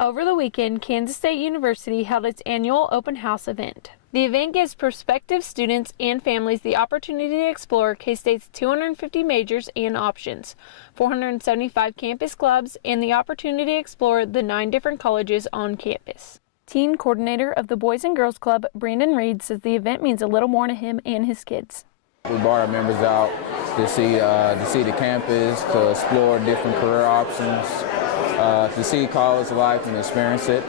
Over the weekend, Kansas State University held its annual open house event. The event gives prospective students and families the opportunity to explore K-State's 250 majors and options, 475 campus clubs, and the opportunity to explore the 9 different colleges on campus. Teen coordinator of the Boys and Girls Club, Brandon Reed, says the event means a little more to him and his kids. We brought our members out to see the campus, to explore different career options, to see college life and experience it.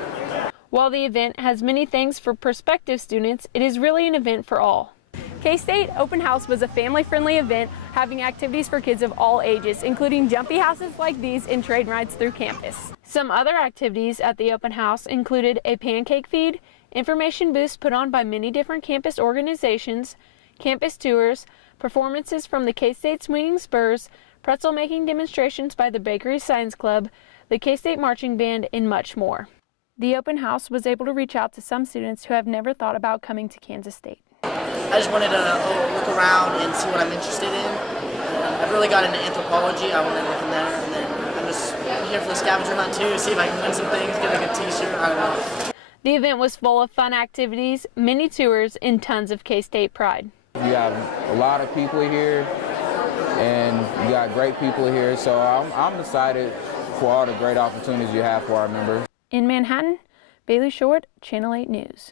While the event has many things for prospective students, it is really an event for all. K-State Open House was a family-friendly event having activities for kids of all ages, including jumpy houses like these and train rides through campus. Some other activities at the open house included a pancake feed, information booths put on by many different campus organizations, campus tours, performances from the K-State Swinging Spurs, pretzel making demonstrations by the Bakery Science Club, the K-State Marching Band, and much more. The open house was able to reach out to some students who have never thought about coming to Kansas State. I just wanted to look around and see what I'm interested in. I've really got into anthropology. I want to look in there, and then I'm just here for the scavenger hunt too, see if I can win some things, get a good t-shirt, I don't know. The event was full of fun activities, many tours, and tons of K-State pride. You have a lot of people here, and you got great people here, so I'm excited for all the great opportunities you have for our members. In Manhattan, Bailey Short, Channel 8 News.